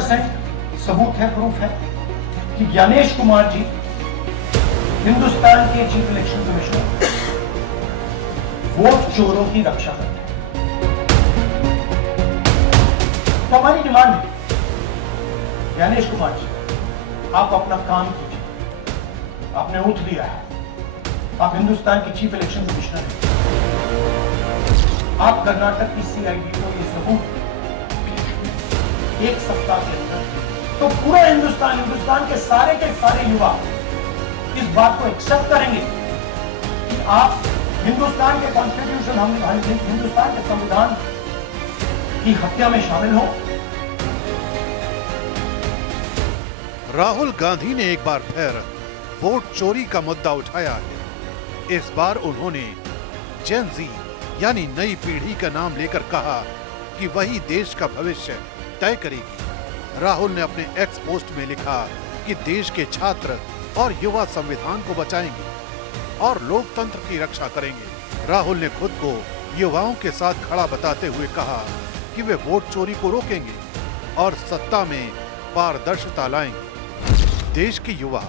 100% सबूत है, प्रूफ है कि ज्ञानेश कुमार जी हिंदुस्तान के चीफ इलेक्शन कमिश्नर वोट चोरों की रक्षा करते हैं। तो हमारी डिमांड है, ज्ञानेश कुमार जी, आप अपना काम कीजिए। आपने ऊँट दिया है, आप हिंदुस्तान के चीफ इलेक्शन कमिश्नर हैं। आप कर्नाटक की सीआईडी को ये सबूत एक सप्ताह के अंदर, तो पूरा हिंदुस्तान के सारे युवा इस बात को एक्सेप्ट करेंगे कि आप हिंदुस्तान के कॉन्स्टिट्यूशन, हिंदुस्तान के संविधान की हत्या में शामिल हो। राहुल गांधी ने एक बार फिर वोट चोरी का मुद्दा उठाया है। इस बार उन्होंने जेन ज़ी यानी नई पीढ़ी का नाम लेकर कहा कि वही देश का भविष्य तय करेगी। राहुल ने अपने एक्स पोस्ट में लिखा कि देश के छात्र और युवा संविधान को बचाएंगे और लोकतंत्र की रक्षा करेंगे। राहुल ने खुद को युवाओं के साथ खड़ा बताते हुए कहा कि वे वोट चोरी को रोकेंगे और सत्ता में पारदर्शिता लाएंगे। देश के युवा,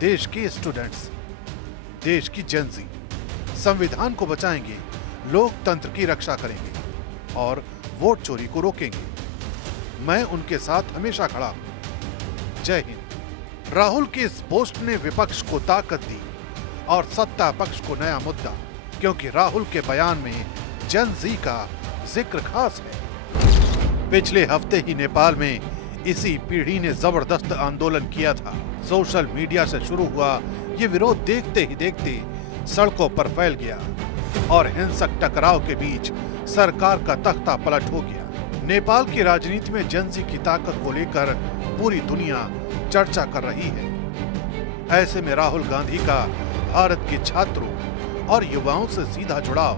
देश के स्टूडेंट्स, देश की जेन ज़ी संविधान को बचाएंगे, लोकतंत्र की रक्षा करेंगे और वोट चोरी को रोकेंगे। मैं उनके साथ हमेशा खड़ा हूं। जय हिंद। राहुल के इस पोस्ट ने विपक्ष को ताकत दी और सत्ता पक्ष को नया मुद्दा, क्योंकि राहुल के बयान में जेन ज़ी का जिक्र खास है। पिछले हफ्ते ही नेपाल में इसी पीढ़ी ने जबरदस्त आंदोलन किया था। सोशल मीडिया से शुरू हुआ ये विरोध देखते ही देखते सड़कों पर फैल गया और हिंसक टकराव के बीच सरकार का तख्ता पलट हो गया। नेपाल की राजनीति में जेन ज़ी की ताकत को लेकर पूरी दुनिया चर्चा कर रही है। ऐसे में राहुल गांधी का भारत के छात्रों और युवाओं से सीधा जुड़ाव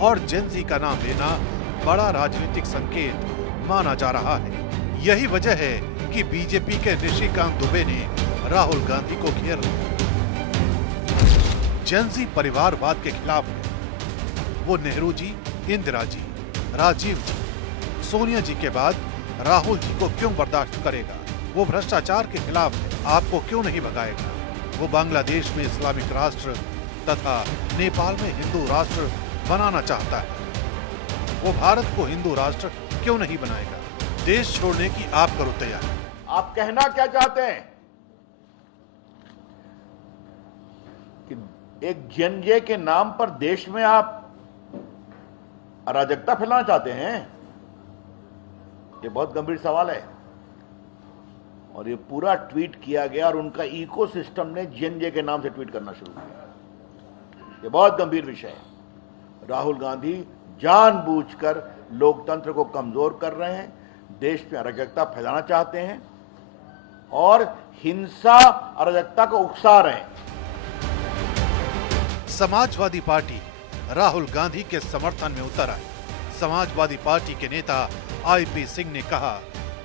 और जेन ज़ी का नाम लेना बड़ा राजनीतिक संकेत माना जा रहा है। यही वजह है कि बीजेपी के निशिकांत दुबे ने राहुल गांधी को घेर लिया। जेन ज़ी परिवारवाद के खिलाफ है। वो नेहरू जी, इंदिरा जी, राजीव जी, सोनिया जी के बाद राहुल जी को क्यों बर्दाश्त करेगा? वो भ्रष्टाचार के खिलाफ है, आपको क्यों नहीं भगाएगा? वो बांग्लादेश में इस्लामिक राष्ट्र तथा नेपाल में हिंदू राष्ट्र बनाना चाहता है। वो भारत को हिंदू राष्ट्र क्यों नहीं बनाएगा? देश छोड़ने की आप करो तैयार। आप कहना क्या चाहते हैं कि एक जेन के नाम पर देश में आप अराजकता फैलाना चाहते हैं? ये बहुत गंभीर सवाल है और ये पूरा ट्वीट किया गया और उनका इकोसिस्टम ने जेन के नाम से ट्वीट करना शुरू किया। ये बहुत गंभीर विषय है। राहुल गांधी जानबूझकर लोकतंत्र को कमजोर कर रहे हैं, देश में अराजकता फैलाना चाहते हैं और हिंसा अराजकता को उकसा रहे हैं। समाजवादी पार्टी राहुल गांधी के समर्थन में उतर आई। समाजवादी पार्टी के नेता आईपी सिंह ने कहा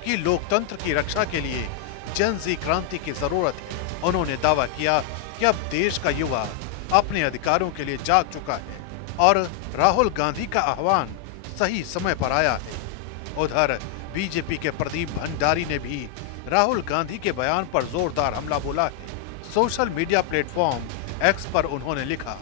कि लोकतंत्र की रक्षा के लिए जेन ज़ी क्रांति की जरूरत है। उन्होंने दावा किया कि अब देश का युवा अपने अधिकारों के लिए जाग चुका है और राहुल गांधी का आह्वान सही समय पर आया है। उधर बीजेपी के प्रदीप भंडारी ने भी राहुल गांधी के बयान पर जोरदार हमला बोला है। सोशल मीडिया प्लेटफॉर्म एक्स पर उन्होंने लिखा,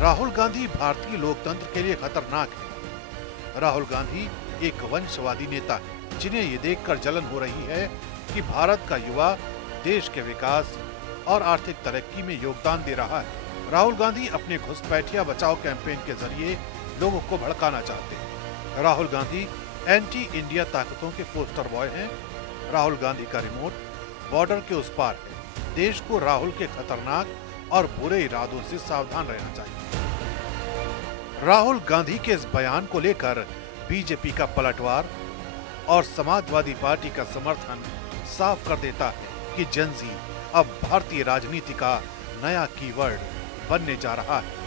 राहुल गांधी भारतीय लोकतंत्र के लिए खतरनाक है। राहुल गांधी एक वंशवादी नेता है जिन्हें ये देखकर जलन हो रही है कि भारत का युवा देश के विकास और आर्थिक तरक्की में योगदान दे रहा है। राहुल गांधी अपने घुसपैठिया बचाओ कैंपेन के जरिए लोगों को भड़काना चाहते हैं। राहुल गांधी एंटी इंडिया ताकतों के पोस्टर बॉय हैं। राहुल गांधी का रिमोट बॉर्डर के उस पार है। देश को राहुल के खतरनाक और बुरे इरादों से सावधान रहना चाहिए। राहुल गांधी के इस बयान को लेकर बीजेपी का पलटवार और समाजवादी पार्टी का समर्थन साफ कर देता है कि जेन ज़ी अब भारतीय राजनीति का नया कीवर्ड बनने जा रहा है।